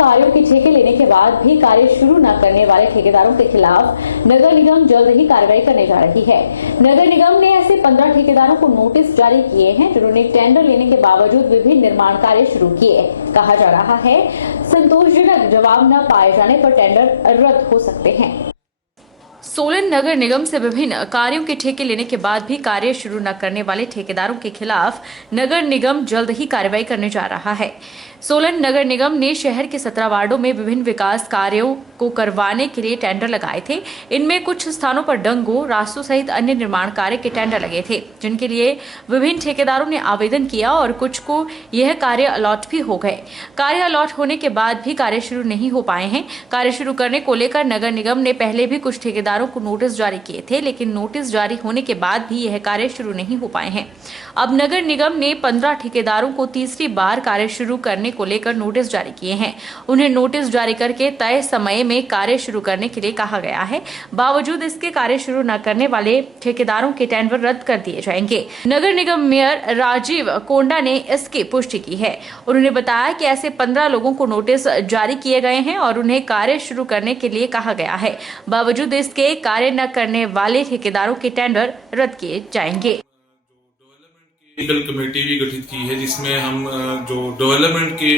कार्यों के ठेके लेने के बाद भी कार्य शुरू न करने वाले ठेकेदारों के खिलाफ नगर निगम जल्द ही कार्रवाई करने जा रही है। नगर निगम ने ऐसे 15 ठेकेदारों को नोटिस जारी किए हैं जिन्होंने टेंडर लेने के बावजूद विभिन्न निर्माण कार्य शुरू किए। कहा जा रहा है संतोषजनक जवाब न पाए जाने पर टेंडर रद्द हो सकते हैं। सोलन नगर निगम से विभिन्न कार्यों के ठेके लेने के बाद भी कार्य शुरू न करने वाले ठेकेदारों के खिलाफ नगर निगम जल्द ही कार्रवाई करने जा रहा है। सोलन नगर निगम ने शहर के 17 वार्डों में विभिन्न विकास कार्यों को करवाने के लिए टेंडर लगाए थे। इनमें कुछ स्थानों पर डंगों, रास्तों सहित अन्य निर्माण कार्य के टेंडर लगे थे, जिनके लिए विभिन्न ठेकेदारों ने आवेदन किया और कुछ को यह कार्य अलॉट भी हो गए। कार्य अलॉट होने के बाद भी कार्य शुरू नहीं हो पाए हैं। कार्य शुरू करने को लेकर नगर निगम ने पहले भी कुछ ठेकेदारों को नोटिस जारी किए थे, लेकिन नोटिस जारी होने के बाद भी यह कार्य शुरू नहीं हो पाए हैं। अब नगर निगम ने 15 ठेकेदारों को तीसरी बार कार्य शुरू करने को लेकर नोटिस जारी किए हैं। उन्हें नोटिस जारी करके तय समय में कार्य शुरू करने के लिए कहा गया है। बावजूद इसके कार्य शुरू न करने वाले ठेकेदारों के टेंडर रद्द कर दिए जाएंगे। नगर निगम मेयर राजीव कोंडा ने इसकी पुष्टि की है। उन्होंने बताया कि ऐसे 15 लोगों को नोटिस जारी किए गए हैं और उन्हें कार्य शुरू करने के लिए कहा गया है। बावजूद इसके कार्य न करने वाले ठेकेदारों के टेंडर रद्द किए जाएंगे। टेक्निकल कमेटी भी गठित की है, जिसमें हम जो डेवलपमेंट के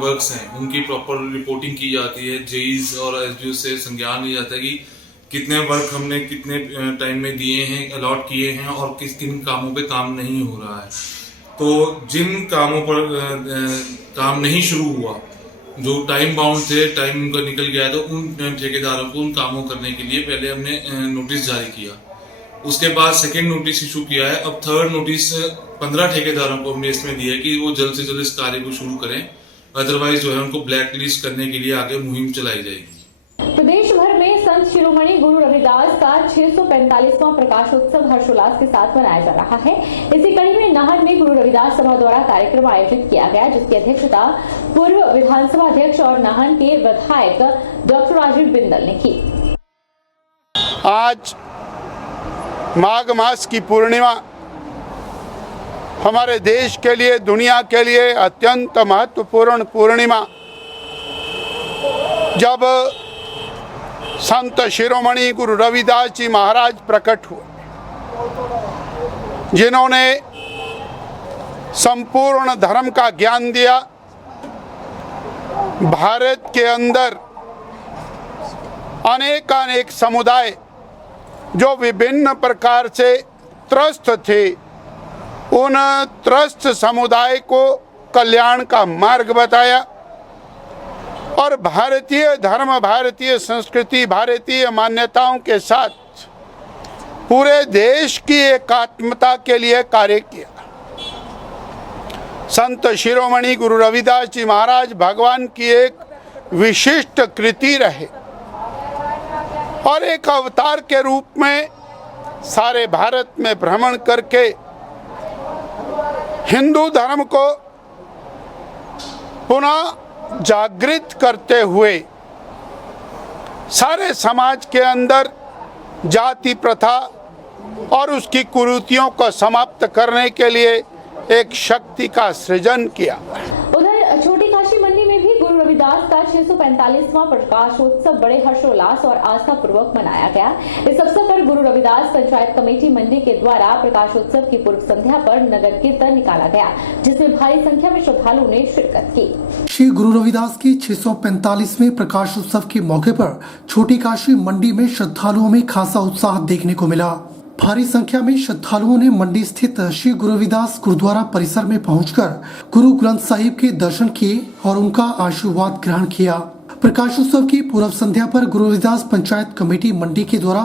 वर्क्स हैं उनकी प्रॉपर रिपोर्टिंग की जाती है। जेईज और एसडीओ से संज्ञान लिया जाता है कि कितने वर्क हमने कितने टाइम में दिए हैं, अलॉट किए हैं और किस किन कामों पे काम नहीं हो रहा है। तो जिन कामों पर काम नहीं शुरू हुआ, जो टाइम बाउंड थे, टाइम उनका निकल गया, तो उन ठेकेदारों को उन कामों करने के लिए पहले हमने नोटिस जारी किया। उसके बाद सेकेंड नोटिस इशू किया है। अब थर्ड नोटिस 15 ठेकेदारों को हमने इसमें दिया है कि वो जल्द से जल्द इस कार्य को शुरू करें, अदरवाइज जो है उनको ब्लैक लिस्ट करने के लिए आगे मुहिम चलाई जाएगी। प्रदेश भर में संत शिरोमणि गुरु रविदास का 645वां प्रकाशोत्सव हर्षोल्लास के साथ मनाया जा रहा है। इसी कड़ी में नाहन में गुरु रविदास सभा द्वारा कार्यक्रम आयोजित किया गया, जिसकी अध्यक्षता पूर्व विधानसभा अध्यक्ष और नाहन के विधायक डॉक्टर राजीव बिंदल ने की। आज माघ मास की पूर्णिमा हमारे देश के लिए, दुनिया के लिए अत्यंत महत्वपूर्ण पूर्णिमा, जब संत शिरोमणि गुरु रविदास जी महाराज प्रकट हुए, जिन्होंने संपूर्ण धर्म का ज्ञान दिया। भारत के अंदर अनेक समुदाय जो विभिन्न प्रकार से त्रस्त थे, उन त्रस्त समुदाय को कल्याण का मार्ग बताया और भारतीय धर्म, भारतीय संस्कृति, भारतीय मान्यताओं के साथ पूरे देश की एकात्मता के लिए कार्य किया। संत शिरोमणि गुरु रविदास जी महाराज भगवान की एक विशिष्ट कृति रहे और एक अवतार के रूप में सारे भारत में भ्रमण करके हिंदू धर्म को पुनः जागृत करते हुए सारे समाज के अंदर जाति प्रथा और उसकी कुरीतियों को समाप्त करने के लिए एक शक्ति का सृजन किया। उधर छोटी काशी मंडी में भी गुरु रविदास का 645वां प्रकाशोत्सव बड़े हर्षोल्लास और आस्था पूर्वक मनाया गया। इस अवसर पर गुरु रविदास पंचायत कमेटी मंडी के द्वारा प्रकाशोत्सव की पूर्व संध्या पर नगर कीर्तन निकाला गया, जिसमें भारी संख्या में श्रद्धालुओं ने शिरकत की। श्री गुरु रविदास की 645वें प्रकाशोत्सव के मौके पर छोटी काशी मंडी में श्रद्धालुओं में खासा उत्साह देखने को मिला। भारी संख्या में श्रद्धालुओं ने मंडी स्थित श्री गुरु रविदास गुरुद्वारा परिसर में पहुंचकर गुरु ग्रंथ साहिब के दर्शन किए और उनका आशीर्वाद ग्रहण किया। प्रकाशोत्सव की पूर्व संध्या पर गुरु रविदास पंचायत कमेटी मंडी के द्वारा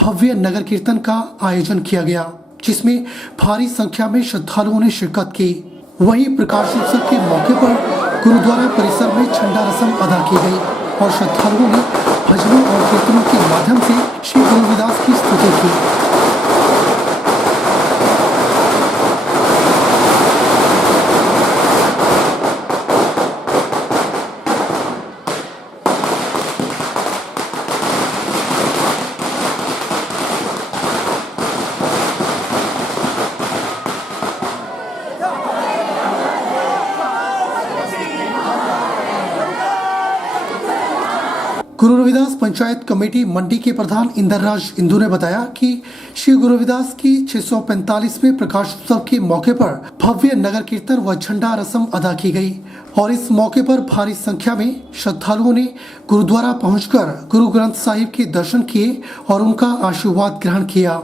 भव्य नगर कीर्तन का आयोजन किया गया, जिसमें भारी संख्या में श्रद्धालुओं ने शिरकत की। वहीं प्रकाशोत्सव के मौके पर गुरुद्वारा परिसर में झंडा रस्म अदा की गई और श्रद्धालुओं ने भजनों और कीर्तनों के माध्यम से श्री गुरु रविदास की स्तुति की। गुरु रविदास पंचायत कमेटी मंडी के प्रधान इंदरराज इंदू ने बताया कि श्री गुरु रविदास की 645वें प्रकाश उत्सव के मौके पर भव्य नगर कीर्तन व झंडा रस्म अदा की गई और इस मौके पर भारी संख्या में श्रद्धालुओं ने गुरुद्वारा पहुंचकर गुरु ग्रंथ साहिब के दर्शन किए और उनका आशीर्वाद ग्रहण किया।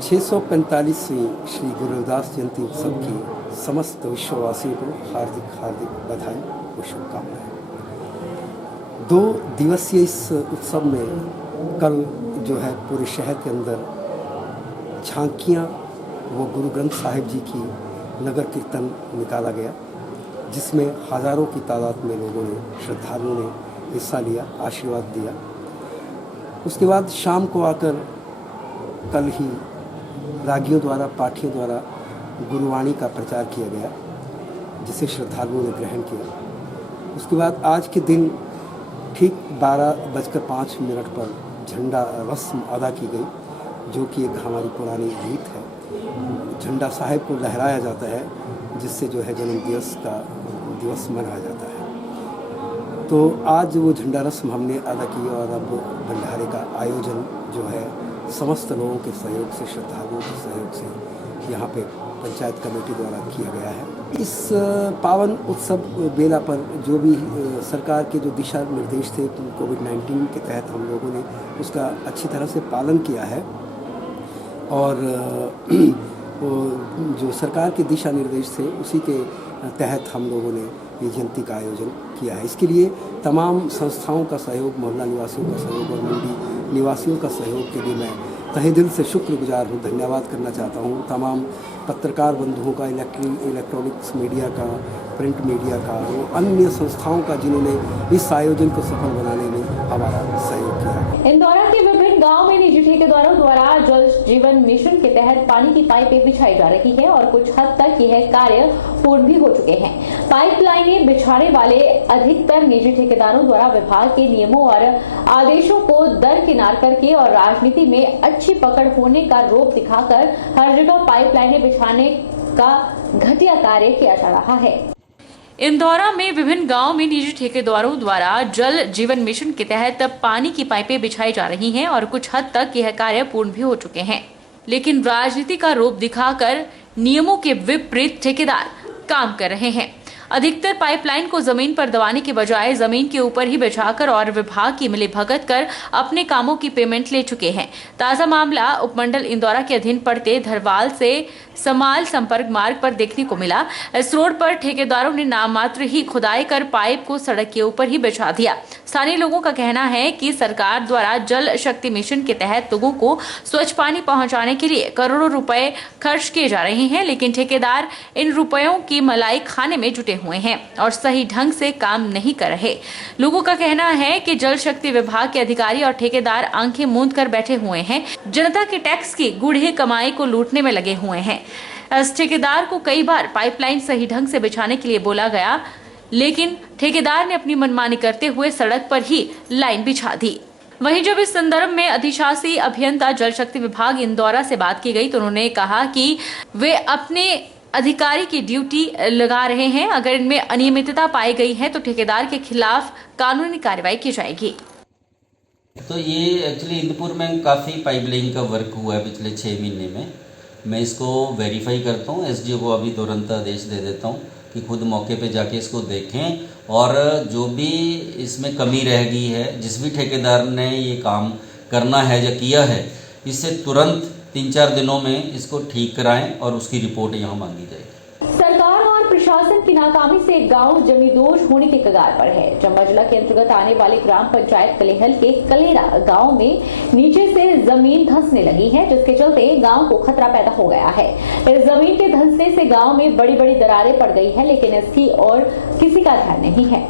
645वीं श्री गुरु रविदास जयंती उत्सव की समस्त विश्ववासियों को हार्दिक बधाई व शुभकामनाएं। 2 दिवसीय इस उत्सव में कल जो है पूरे शहर के अंदर झांकियाँ व गुरु ग्रंथ साहिब जी की नगर कीर्तन निकाला गया, जिसमें हज़ारों की तादाद में लोगों ने, श्रद्धालुओं ने हिस्सा लिया, आशीर्वाद दिया। उसके बाद शाम को आकर कल ही रागियों द्वारा, पाठियों द्वारा गुरुवाणी का प्रचार किया गया, जिसे श्रद्धालुओं ने ग्रहण किया। उसके बाद आज के दिन ठीक 12:05 पर झंडा रस्म अदा की गई, जो कि एक हमारी पुरानी रीत है। झंडा साहिब को लहराया जाता है, जिससे जो है जन्म दिवस मनाया जाता है। तो आज वो झंडा रस्म हमने अदा की और अब भंडारे का आयोजन जो है समस्त लोगों के सहयोग से, श्रद्धालुओं के सहयोग से यहाँ पे पंचायत कमेटी द्वारा किया गया है। इस पावन उत्सव बेला पर जो भी सरकार के जो दिशा निर्देश थे कोविड-19 के तहत हम लोगों ने उसका अच्छी तरह से पालन किया है और जो सरकार के दिशा निर्देश थे उसी के तहत हम लोगों ने ये जयंती का आयोजन किया है। इसके लिए तमाम संस्थाओं का सहयोग, मोहल्ला निवासियों का सहयोग और मंडी निवासियों का सहयोग के लिए मैं तहे दिल से शुक्रगुजार हूँ, धन्यवाद करना चाहता हूँ। तमाम पत्रकार बंधुओं का, इलेक्ट्रॉनिक्स मीडिया का, प्रिंट मीडिया का, वो अन्य संस्थाओं का जिन्होंने इस आयोजन को सफल बनाने में हमारा सहयोग किया। इंदौरा के विभिन्न गांव में निजी ठेकेदारों द्वारा जल जीवन मिशन के तहत पानी की पाइपें बिछाई जा रही है और कुछ हद तक यह कार्य पूर्ण भी हो चुके हैं। पाइपलाइनें बिछाने वाले अधिकतर निजी ठेकेदारों द्वारा विभाग के नियमों और आदेशों को दरकिनार करके और राजनीति में अच्छी पकड़ होने का रोप दिखाकर हर जगह पाइपलाइनें बिछाने का घटिया कार्य किया जा रहा है। इंदौरा में विभिन्न गांव में निजी ठेकेदारों द्वारा जल जीवन मिशन के तहत पानी की पाइपें बिछाई जा रही हैं और कुछ हद तक यह कार्य पूर्ण भी हो चुके हैं, लेकिन राजनीति का रूप दिखाकर नियमों के विपरीत ठेकेदार काम कर रहे हैं। अधिकतर पाइपलाइन को जमीन पर दबाने के बजाय जमीन के ऊपर ही बिछाकर और विभाग की मिलीभगत कर अपने कामों की पेमेंट ले चुके हैं। ताजा मामला उपमंडल इंदौरा के अधीन पड़ते धरवाल से समाल संपर्क मार्ग पर देखने को मिला। इस रोड पर ठेकेदारों ने नाम मात्र ही खुदाई कर पाइप को सड़क के ऊपर ही बिछा दिया। स्थानीय लोगों का कहना है कि सरकार द्वारा जल शक्ति मिशन के तहत लोगों को स्वच्छ पानी पहुंचाने के लिए करोड़ों रुपए खर्च किए जा रहे हैं, लेकिन ठेकेदार इन रुपयों की मलाई खाने में जुटे हुए हैं और सही ढंग से काम नहीं कर रहे। लोगों का कहना है कि जल शक्ति विभाग के अधिकारी और ठेकेदार आंखें मूंद कर बैठे हुए हैं, जनता के टैक्स की गुढ़ी कमाई को लूटने में लगे हुए हैं। इस ठेकेदार को कई बार पाइपलाइन सही ढंग से बिछाने के लिए बोला गया, लेकिन ठेकेदार ने अपनी मनमानी करते हुए सड़क पर ही लाइन बिछा दी। वहीं जब इस संदर्भ में अधिशासी अभियंता जल शक्ति विभाग इंदौरा से बात की गई तो उन्होंने कहा कि वे अपने अधिकारी की ड्यूटी लगा रहे हैं। अगर इनमें अनियमितता पाई गई है तो ठेकेदार के खिलाफ कानूनी कार्रवाई की जाएगी। तो ये एक्चुअली इंदपुर में काफ़ी पाइपलाइन का वर्क हुआ है पिछले 6 महीने में। मैं इसको वेरीफाई करता हूँ, एसडीओ को अभी तुरंत आदेश दे देता हूँ कि खुद मौके पे जाके इसको देखें और जो भी इसमें कमी रह गई है, जिस भी ठेकेदार ने ये काम करना है या किया है, इससे तुरंत 3-4 दिनों में इसको ठीक कराएं और उसकी रिपोर्ट यहाँ मांगी जाएगी। सरकार और प्रशासन की नाकामी से गांव जमींदोज होने के कगार पर है। चंबा जिला के अंतर्गत आने वाले ग्राम पंचायत कलेहल के कलेरा गांव में नीचे से जमीन धंसने लगी है, जिसके चलते गांव को खतरा पैदा हो गया है। इस जमीन के धंसने से गांव में बड़ी बड़ी दरारें पड़ गई है, लेकिन इसकी और किसी का ध्यान नहीं है।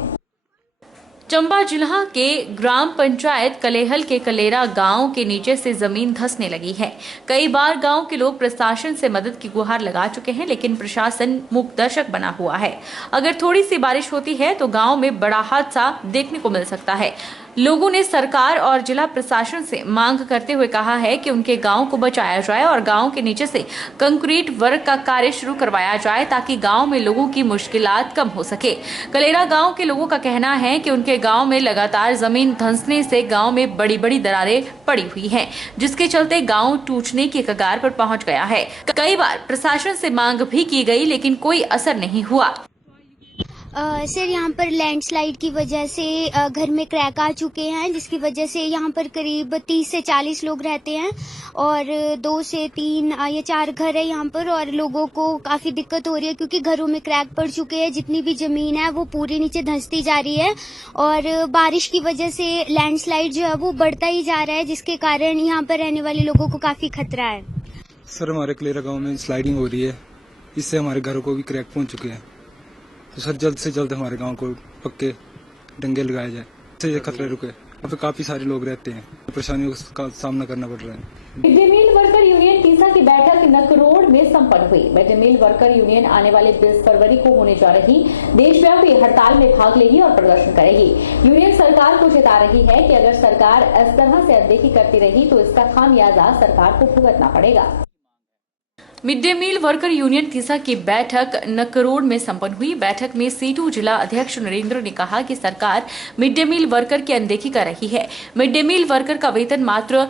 चंबा जिला के ग्राम पंचायत कलेहल के कलेरा गांव के नीचे से जमीन धंसने लगी है। कई बार गांव के लोग प्रशासन से मदद की गुहार लगा चुके हैं, लेकिन प्रशासन मूक दर्शक बना हुआ है। अगर थोड़ी सी बारिश होती है तो गांव में बड़ा हादसा देखने को मिल सकता है। लोगों ने सरकार और जिला प्रशासन से मांग करते हुए कहा है कि उनके गांव को बचाया जाए और गांव के नीचे से कंक्रीट वर्क का कार्य शुरू करवाया जाए ताकि गांव में लोगों की मुश्किलात कम हो सके। कलेरा गांव के लोगों का कहना है कि उनके गांव में लगातार जमीन धंसने से गांव में बड़ी बड़ी दरारें पड़ी हुई हैं, जिसके चलते गांव टूटने की कगार पर पहुंच गया है। कई बार प्रशासन से मांग भी की गई लेकिन कोई असर नहीं हुआ। सर, यहाँ पर लैंडस्लाइड की वजह से घर में क्रैक आ चुके हैं, जिसकी वजह से यहाँ पर करीब 30 से 40 लोग रहते हैं और 2 से 3 या 4 घर है यहाँ पर, और लोगों को काफ़ी दिक्कत हो रही है क्योंकि घरों में क्रैक पड़ चुके हैं। जितनी भी ज़मीन है वो पूरी नीचे धंसती जा रही है और बारिश की वजह से लैंडस्लाइड जो है वो बढ़ता ही जा रहा है, जिसके कारण यहाँ पर रहने वाले लोगों को काफ़ी खतरा है। सर, हमारे कलेरा गाँव में स्लाइडिंग हो रही है, इससे हमारे घरों को भी क्रैक पहुँच चुके हैं। तो सर, जल्द से जल्द हमारे गांव को पक्के डंगे लगाए जाए, इससे ये खतरे रुके। यहाँ पे काफी सारे लोग रहते हैं, परेशानियों का सामना करना पड़ रहा है। Mid day meal worker union Tissa की बैठक नकरोड में संपन्न हुई। Mid day meal worker union आने वाले 20 फरवरी को होने जा रही देशव्यापी हड़ताल में भाग लेगी और प्रदर्शन करेगी। यूनियन सरकार को चेता रही है कि अगर सरकार इस तरह से अनदेखी करती रही तो इसका खामियाजा सरकार को भुगतना पड़ेगा। Mid day meal worker union Tissa की बैठक नकरोड में संपन्न हुई। बैठक में सीटू जिला अध्यक्ष नरेंद्र ने कहा कि सरकार मिड डे मील वर्कर की अनदेखी कर रही है। मिड डे मील वर्कर का वेतन मात्र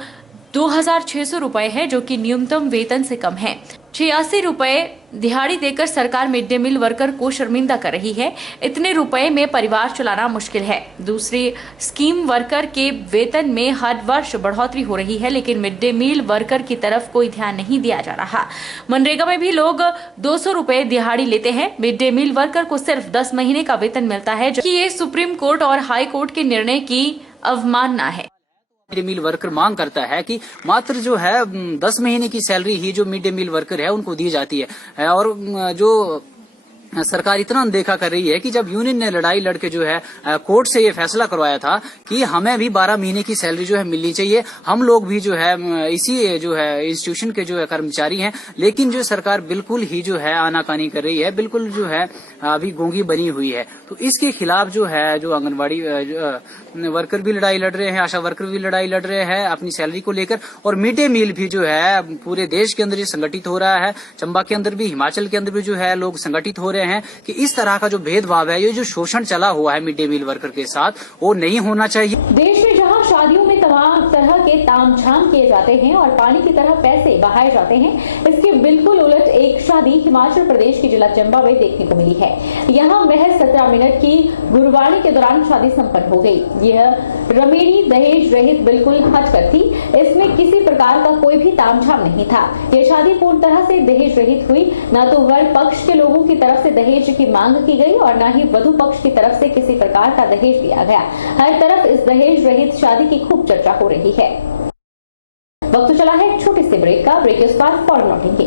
2,600 रुपए है, जो कि न्यूनतम वेतन से कम है। 86 रुपए दिहाड़ी देकर सरकार मिड डे मील वर्कर को शर्मिंदा कर रही है। इतने रुपए में परिवार चलाना मुश्किल है। दूसरी स्कीम वर्कर के वेतन में हर वर्ष बढ़ोतरी हो रही है, लेकिन मिड डे मील वर्कर की तरफ कोई ध्यान नहीं दिया जा रहा। मनरेगा में भी लोग 200 रुपए दिहाड़ी लेते हैं। मिड डे मील वर्कर को सिर्फ 10 महीने का वेतन मिलता है, जबकि ये सुप्रीम कोर्ट और हाई कोर्ट के निर्णय की अवमानना है। मिड डे मील वर्कर मांग करता है कि मात्र जो है 10 महीने की सैलरी ही जो मिड डे मील वर्कर है उनको दी जाती है, और जो सरकार इतना अनदेखा कर रही है कि जब यूनियन ने लड़ाई लड़के जो है कोर्ट से ये फैसला करवाया था कि हमें भी 12 महीने की सैलरी जो है मिलनी चाहिए, हम लोग भी जो है इसी जो है इंस्टीट्यूशन के जो है कर्मचारी हैं, लेकिन जो सरकार बिल्कुल ही जो है आनाकानी कर रही है, बिल्कुल जो है अभी गूंगी बनी हुई है। तो इसके खिलाफ जो है जो आंगनबाड़ी वर्कर भी लड़ाई लड़ रहे हैं, आशा वर्कर भी लड़ाई लड़ रहे हैं अपनी सैलरी को लेकर, और मिड डे मील भी जो है पूरे देश के अंदर ये संगठित हो रहा है। चंबा के अंदर भी, हिमाचल के अंदर भी जो है लोग संगठित हो रहे हैं कि इस तरह का जो भेदभाव है, ये जो शोषण चला हुआ है मिड डे मील वर्कर के साथ, वो नहीं होना चाहिए। देश में जहां शादियों में तमाम तरह के तामझाम किए जाते हैं और पानी की तरह पैसे बहाए जाते हैं, इसके बिल्कुल उलट एक शादी हिमाचल प्रदेश के जिला चंबा में देखने को मिली है। यहां महज 17 मिनट की गुरबाणी के दौरान शादी संपन्न हो गई। यह रमेणी दहेज रहित बिल्कुल हटकर थी। इसमें किसी प्रकार का कोई भी तामझाम नहीं था। यह शादी पूर्ण तरह से दहेज रहित हुई। न तो वर पक्ष के लोगों की तरफ से दहेज की मांग की गई और न ही वधु पक्ष की तरफ से किसी प्रकार का दहेज दिया गया। हर तरफ इस दहेज रहित शादी की खूब चर्चा हो रही है। वक्त चला है एक छोटे से ब्रेक का। ब्रेक के बाद फॉर लौटेंगे।